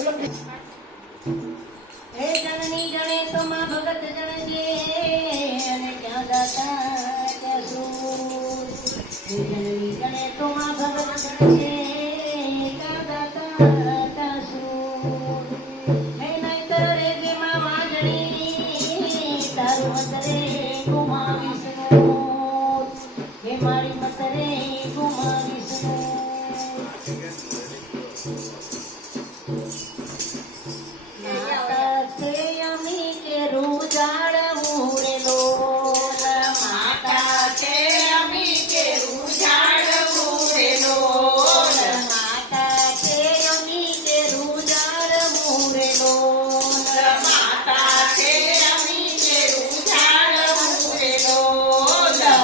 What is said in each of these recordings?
હે જનની જણે તો માં ભગત જણજે અને ક્યાં દાતા ક્યાં સૂર. હે જનની જણે તો માં ભગત જણજે ક્યાં દાતા ક્યાં સૂર. હે નહીતર રે ગે માં વાજણી તારું મત રે ગુમાવીશ નું. હે મારી મત રે ગુમાવીશ નું.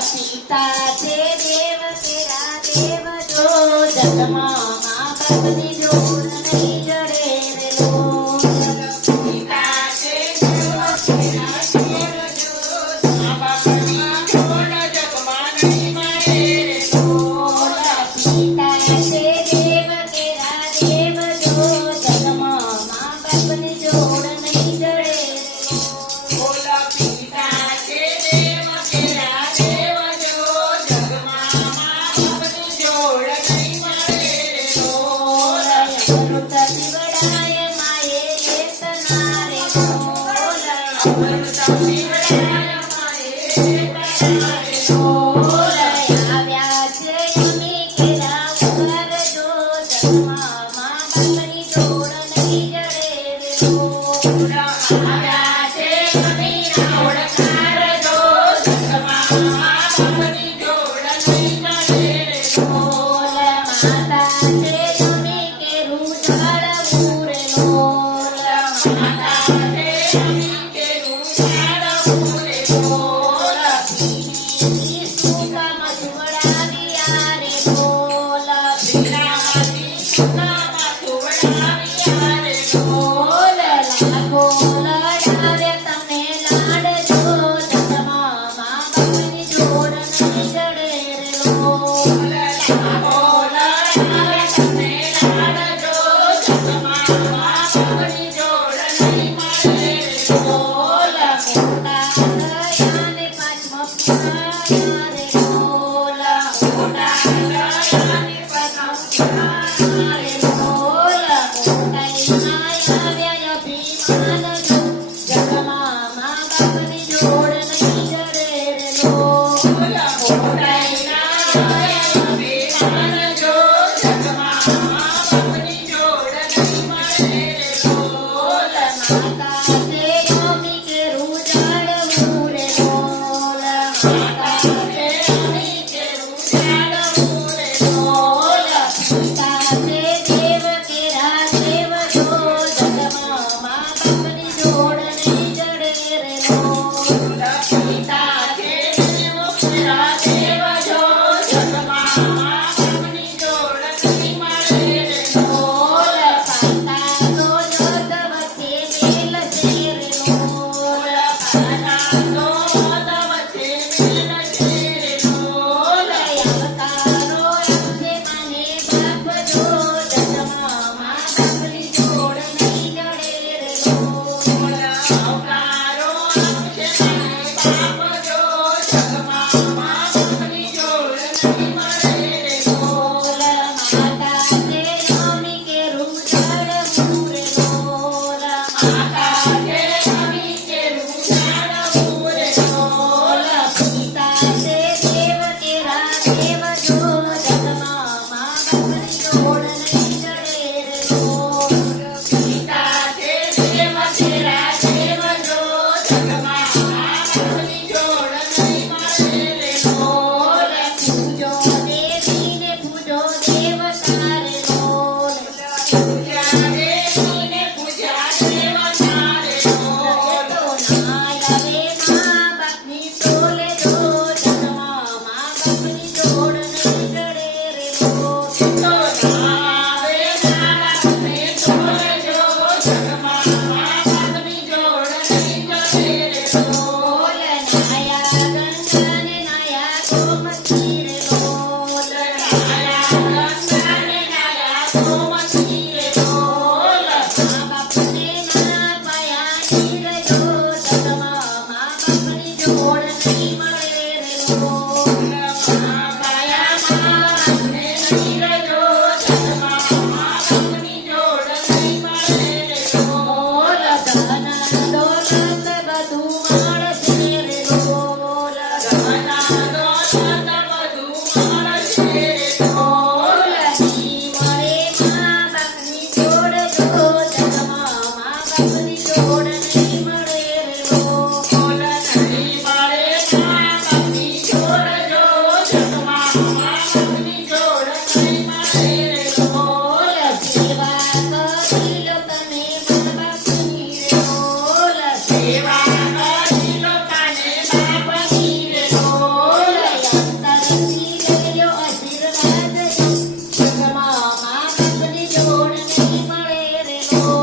પિતા છે દેવ તેરા દેવ જો જગમાં મા બાપની જોડ નહીં જડે રે લોલ. પિતા છે દેવ તેરા દેવ જો મા બાપની જોડ જગમાં નહીં મળે રે લોલ. પિતા છે દેવ તેરા દેવ જો જગમાં મા બાપની જોડ નહીં જડે રે લોલ. પિતા છે દેવ તેરા ના